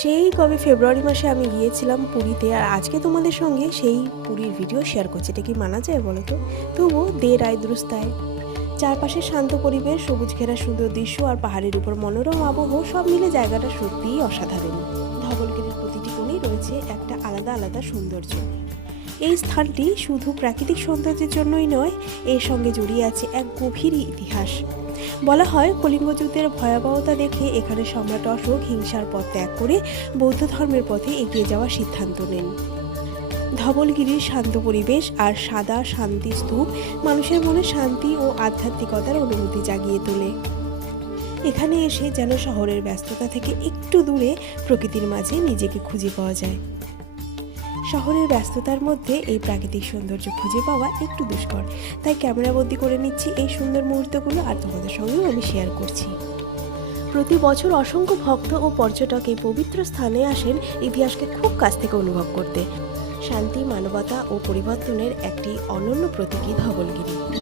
সেই কবে ফেব্রুয়ারি মাসে আমি গিয়েছিলাম পুরীতে, আর আজকে তোমাদের সঙ্গে সেই পুরীর ভিডিও শেয়ার করছি। এটা কি মানা যায় বলো তো? তবুও দে রায় দুরুস্তায়। চারপাশে শান্ত পরিবেশ, সবুজ ঘেরা সুন্দর দৃশ্য আর পাহাড়ের উপর মনোরম আবহ, সব মিলে জায়গাটা সত্যিই অসাধারণ। ধবলগিরির প্রতিটি কোণেই রয়েছে একটা আলাদা আলাদা সৌন্দর্য। এই স্থানটি শুধু প্রাকৃতিক সৌন্দর্যের জন্যই নয়, এর সঙ্গে জড়িয়ে আছে এক গভীর ইতিহাস। বলা হয় কলিঙ্গ যুদ্ধের ভয়াবহতা দেখে এখানে সম্রাট অশোক হিংসার পথ ত্যাগ করে বৌদ্ধ ধর্মের পথে এগিয়ে যাওয়ার সিদ্ধান্ত নেন। ধবলগিরির শান্ত পরিবেশ আর সাদা শান্তি স্তূপ মানুষের মনে শান্তি ও আধ্যাত্মিকতার অনুভূতি জাগিয়ে তোলে। এখানে এসে যেন শহরের ব্যস্ততা থেকে একটু দূরে প্রকৃতির মাঝে নিজেকে খুঁজে পাওয়া যায়। শহরের ব্যস্ততার মধ্যে এই প্রাকৃতিক সৌন্দর্য খুঁজে পাওয়া একটু দুষ্কর, তাই ক্যামেরাবন্দি করে নিচ্ছি এই সুন্দর মুহূর্তগুলো আর তোমাদের সঙ্গেও আমি শেয়ার করছি। প্রতি বছর অসংখ্য ভক্ত ও পর্যটক এই পবিত্র স্থানে আসেন ইতিহাসকে খুব কাছ থেকে অনুভব করতে। শান্তি, মানবতা ও পরিবর্তনের একটি অনন্য প্রতীকী ধবলগিরি।